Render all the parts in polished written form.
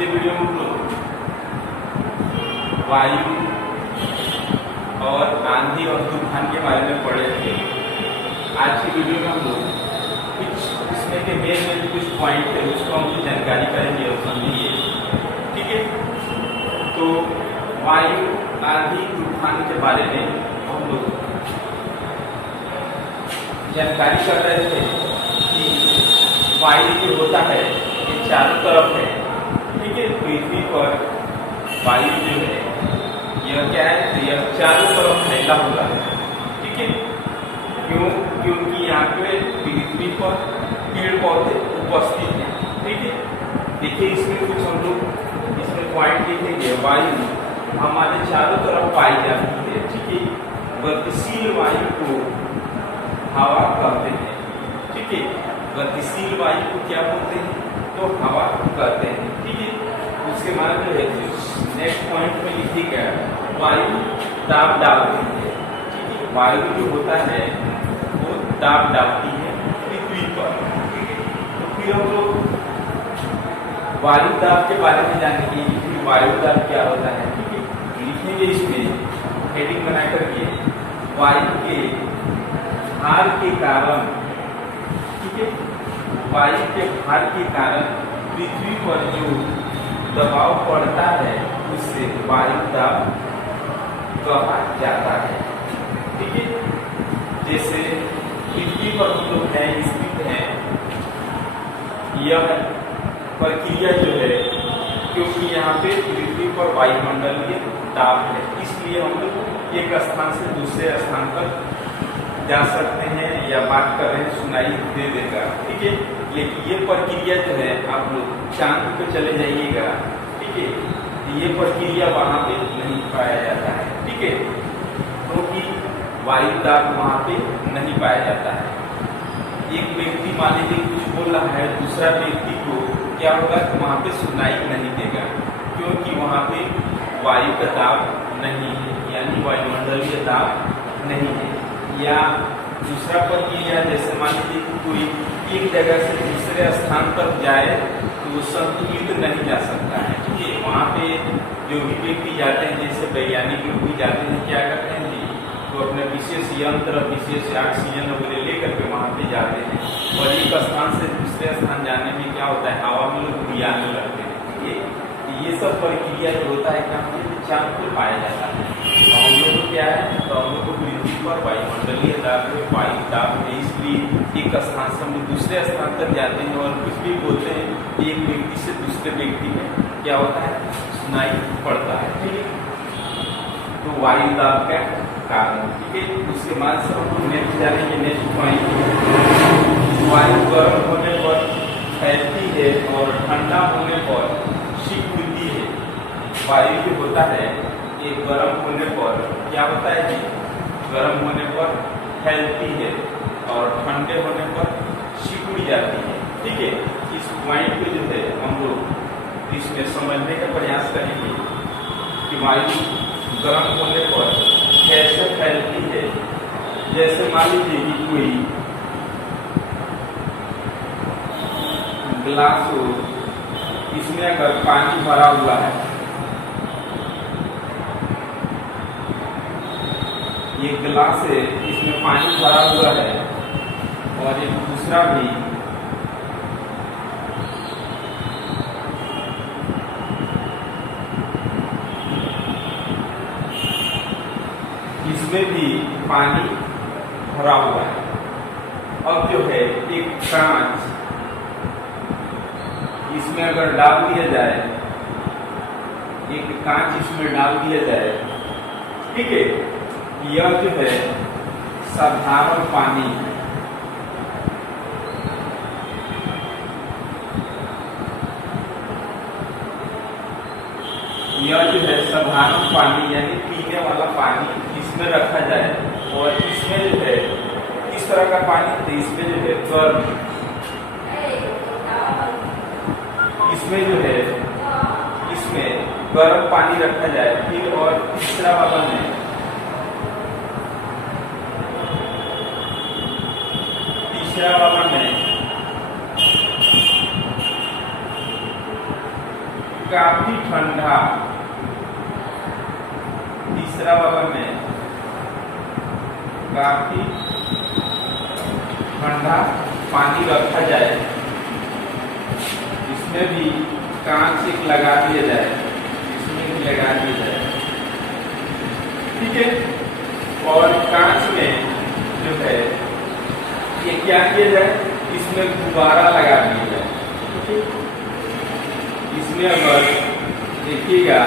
पिछले वीडियो में हम लोग वायु और आंधी और तूफान के बारे में पढ़े थे। आज की वीडियो में हम लोग कुछ इसमें के मेन कुछ पॉइंट है उसको हम जानकारी करेंगे और समझेंगे। ठीक है, तो वायु आंधी तूफान के बारे में हम लोग जानकारी कर रहे थे कि वायु जो होता है ये चारों तरफ है। ठीक है, पृथ्वी पर वायु जो है यह क्या है, तो यह चारों तरफ फैला हुआ है। ठीक है, क्योंकि यहाँ पे पृथ्वी पर पेड़ पौधे उपस्थित हैं। ठीक है, देखिए इसमें कुछ हम लोग इसमें पॉइंट लिखेंगे। वायु हमारे चारों तरफ पाई जाती है। ठीक है, गतिशील वायु को हवा कहते हैं। ठीक है, गतिशील वायु को क्या बोलते हैं, तो हवा कहते हैं। ठीक है, उसके बाद जो है नेक्स्ट पॉइंट में लिखिएगा वायु दाब डालती है। ठीक है, वायु जो होता है वो दाब डालती है पृथ्वी पर। ठीक है, तो फिर हम लोग वायु दाब के बारे में जानेंगे कि वायु दाब क्या होता है। ठीक है, लिखेंगे इसमें हेडिंग बना करके वायु के भार के कारण। ठीक है, वायु के भार के कारण पृथ्वी पर जो दबाव पड़ता है उससे वायु दाब कहा जाता है। ठीक है, जैसे पृथ्वी पर हम लोग हैं स्थित हैं, यह प्रक्रिया जो है क्योंकि यहाँ पे पृथ्वी पर वायुमंडलीय दाब है, इसलिए हम लोग एक स्थान से दूसरे स्थान पर जा सकते हैं या बात कर रहे हैं सुनाई दे देगा। ठीक है, लेकिन ये प्रक्रिया जो है आप लोग चांद पे चले जाइएगा। ठीक है, ये प्रक्रिया वहाँ पे नहीं पाया जाता है। ठीक है, क्योंकि वायु दाब वहाँ पे नहीं पाया जाता है। एक व्यक्ति मान लीजिए कुछ बोल रहा है, दूसरा व्यक्ति को क्या होगा कि वहाँ पे सुनाई नहीं देगा क्योंकि वहाँ पे वायु का दाब नहीं है, यानी वायुमंडलीय दाब नहीं है। या दूसरा प्रक्रिया जैसे मान लीजिए कोई एक जगह से दूसरे स्थान पर जाए तो वो संतुलित नहीं जा सकता है। ठीक है, वहाँ पे जो भी व्यक्ति जाते हैं, जैसे वैज्ञानिक लोग भी जाते हैं, क्या करते हैं जी, तो अपने विशेष यंत्र विशेष ऑक्सीजन वगैरह लेकर के वहाँ पे जाते हैं और एक स्थान से दूसरे स्थान जाने में क्या होता है, हवा में लोग उड़ाने लगते हैं। ये सब प्रक्रिया जो होता है क्या चांद पर पाया जाता है। तो हम लोग को क्या है, तो हम लोग को पृथ्वी पर वायुमंडलीय दाब है, वायु दाब है, इसलिए एक स्थान से हम लोग दूसरे स्थान तक जाते हैं और कुछ भी बोलते हैं एक व्यक्ति से दूसरे व्यक्ति में क्या होता है, सुनाई पड़ता है। ठीक है, तो वायु दाब का कारण। ठीक है, उसके बाद से हम नेक्स्ट जानेंगे नेक्स्ट पॉइंट। वायु गर्म होने पर फैलती है और ठंडा होने पर सिकुड़ती है। वायु जो होता है ये गर्म होने पर क्या होता है जी, गर्म होने पर फैलती है और ठंडे होने पर सिकुड़ जाती है। ठीक है, इस पॉइंट पे जो है हम लोग इसमें समझने का प्रयास करेंगे कि वायु गर्म होने पर कैसे फैलती है। जैसे मान लीजिए कि कोई ग्लास हो, इसमें अगर पानी भरा हुआ है, ये गिलास है इसमें पानी भरा हुआ है और एक दूसरा भी इसमें भी पानी भरा हुआ है। अब जो है एक कांच इसमें अगर डाल दिया जाए, एक कांच इसमें डाल दिया जाए, ठीक है, यह जो है साधारण पानी है। यह जो है साधारण पानी यानी पीने वाला पानी इसमें रखा जाए और इसमें जो है इस तरह का पानी, तो इसमें जो है गर्म, इसमें जो है इसमें गर्म पानी रखा जाए। फिर और तीसरा वाला में काफी ठंडा, तीसरा वाला में काफी ठंडा पानी रखा जाए, इसमें भी कांच एक लगा दिया जाए, इसमें भी लगा दिया जाए, ठीक है। और कांच में जो है ये क्या किया जाए, इसमें गुब्बारा लगा दिया जाए, ठीक है। इसमें अगर देखिएगा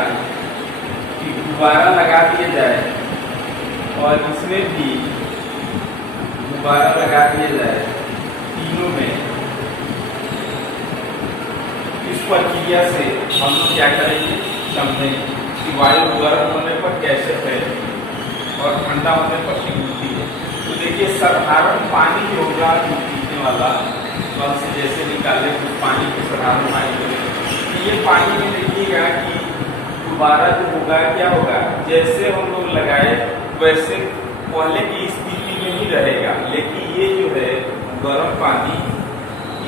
कि गुब्बारा लगा दिया जाए और इसमें भी गुब्बारा लगा दिया जाए, तीनों में इस प्रक्रिया से हम लोग क्या करेंगे, समझेंगे कि वायु गर्म होने पर कैसे फैलती है और ठंडा होने पर पिघलती है। तो देखिए साधारण पानी होगा जो पीने वाला कल से जैसे निकाले तो पानी के साधारण पानी, ये पानी में देखिएगा कि गुब्बारा जो होगा क्या होगा, जैसे हम लोग लगाए वैसे पहले की स्थिति में ही रहेगा, लेकिन ये जो है गर्म पानी,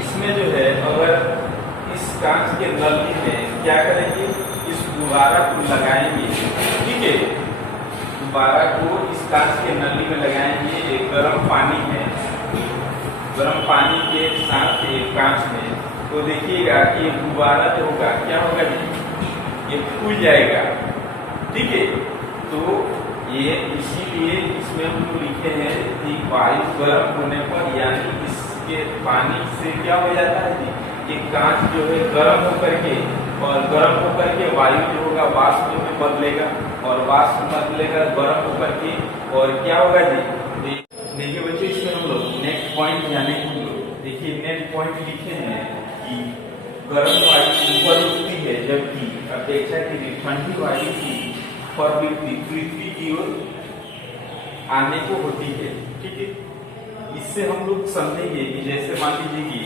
इसमें जो है अगर इस कांच के नली में क्या करेंगे, इस गुब्बारा को लगाएंगे, ठीक है। गुब्बारा को इस कांच के नली में लगाएंगे, एक गर्म पानी है, गर्म पानी के साथ एक कांच में, तो देखिएगा कि गुब्बारा जो होगा क्या होगा जी, ये फूल जाएगा, ठीक है। तो ये इसीलिए इसमें हम लोग लिखे हैं कि वायु गर्म होने पर यानी इसके पानी से क्या हो जाता है जी, ये कांच जो है गर्म होकर के, और गर्म होकर के वायु जो होगा वाष्प में बदलेगा, और वाष्प बदलेगा गर्म होकर के, और क्या होगा जी, देखिए बच्चों इसमें हम लोग नेक्स्ट पॉइंट जाने हम लोग देखिए नेक्स्ट पॉइंट लिखे हैं कि गर्म वायु ऊपर उठती है जबकि अपेक्षाकृत ठंडी वायु की प्रवृत्ति पृथ्वी की ओर आने को होती है, ठीक है। इससे हम लोग समझेंगे कि जैसे मान लीजिए कि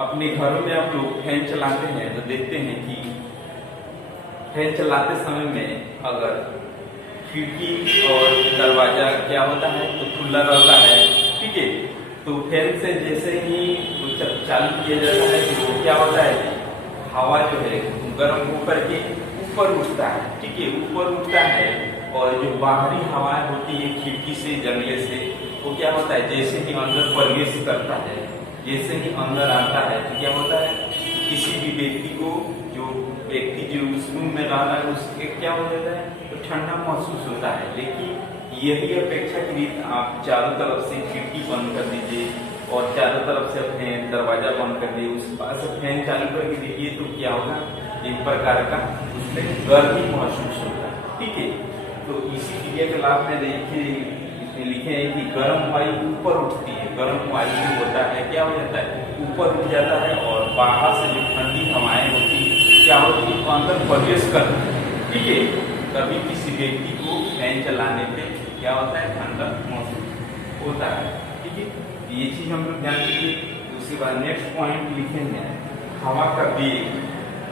अपने घरों में आप लोग फैन चलाते हैं तो देखते हैं कि फैन चलाते समय में अगर खिड़की और दरवाजा क्या होता है तो खुला रहता है, ठीक है। तो फैन से जैसे ही चालू किया जाता है तो क्या होता है, हवा जो है गर्म होकर के ऊपर उठता है, ठीक है, ऊपर उठता है, और जो बाहरी हवाएं होती है खिड़की से जंगले से, वो क्या होता है जैसे ही अंदर प्रवेश करता है, जैसे ही अंदर आता है तो क्या होता है, किसी भी व्यक्ति को जो उस रूम में रह रहा है उसके क्या हो जाता है, तो ठंडा महसूस होता है। लेकिन यही अपेक्षाकृत आप चारों तरफ से खिड़की बंद कर दीजिए और चारों तरफ से अपने दरवाजा बंद कर दिए, उस पास फैन चालू करके देखिए तो क्या होगा, एक प्रकार का उसमें गर्मी महसूस होता है, ठीक है। तो इसी क्रिया के लाभ में देखिए इसमें लिखे हैं कि गर्म वायु ऊपर उठती है, गर्म वायु जो होता है क्या हो जाता है, ऊपर उठ जाता है, और बाहर से जो ठंडी हवाएं होती क्या होती है अंदर प्रवेश करती है, ठीक है। कभी किसी व्यक्ति को फैन चलाने पे क्या होता है, ठंडा महसूस होता है, ठीक है। ये चीज हम लोग ध्यान दीजिए। उसके बाद नेक्स्ट पॉइंट लिखेंगे, हवा का वेग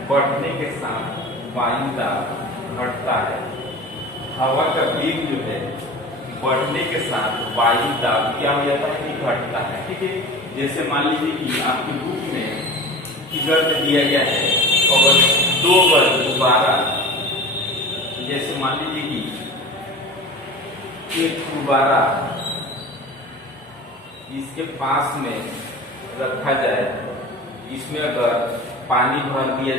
बढ़ने के साथ वायु दाब घटता है। हवा का वेग जो है बढ़ने के साथ वायु दाब क्या हो जाता है, घटता है, ठीक है। जैसे मान लीजिए कि आपकी बुक में फिगर में दिया गया है और 2 वर्ग गुब्बारा, जैसे मान लीजिए कि एक गुब्बारा इसके पास में रखा जाए, इसमें अगर पानी भर दिया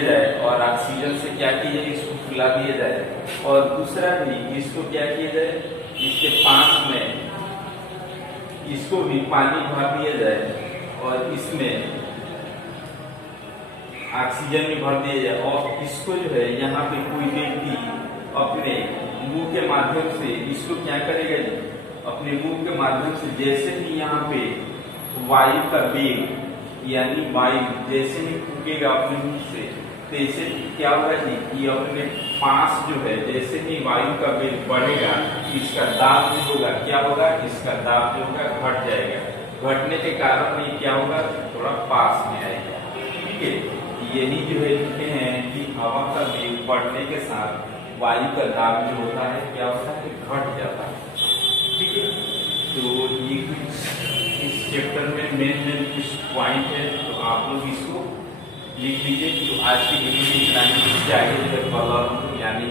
जाए और ऑक्सीजन से क्या किया जाए, इसको फुला दिया जाए, और दूसरा भी इसको क्या किया जाए, इसके पास में इसको भी पानी भर दिया जाए और इसमें ऑक्सीजन भी भर दिया जाए, और इसको जो है यहाँ पे कोई व्यक्ति अपने मुंह के माध्यम से इसको क्या करेगा, अपने मुंह के माध्यम से जैसे ही यहाँ पे वायु का वेग यानी वायु जैसे ही फूकेगा अपने मुंह से, तैसे क्या होगा जी, ये अपने पास जो है जैसे ही वायु का वेग बढ़ेगा, इसका दाब जो होगा क्या होगा, इसका दाब जो होगा घट जाएगा। घटने के कारण ये क्या होगा, थोड़ा पास में आएगा, ठीक है। यही जो है लिखे हैं कि हवा का वेग बढ़ने के साथ वायु का दाब जो होता है क्या होता है, घट जाता है, ठीक है। तो ये कुछ इस चैप्टर में मेन कुछ पॉइंट है, तो आप लोग इसको लिख लीजिए। तो आज की वीडियो में इतना ही, आगे जो है कल और यानी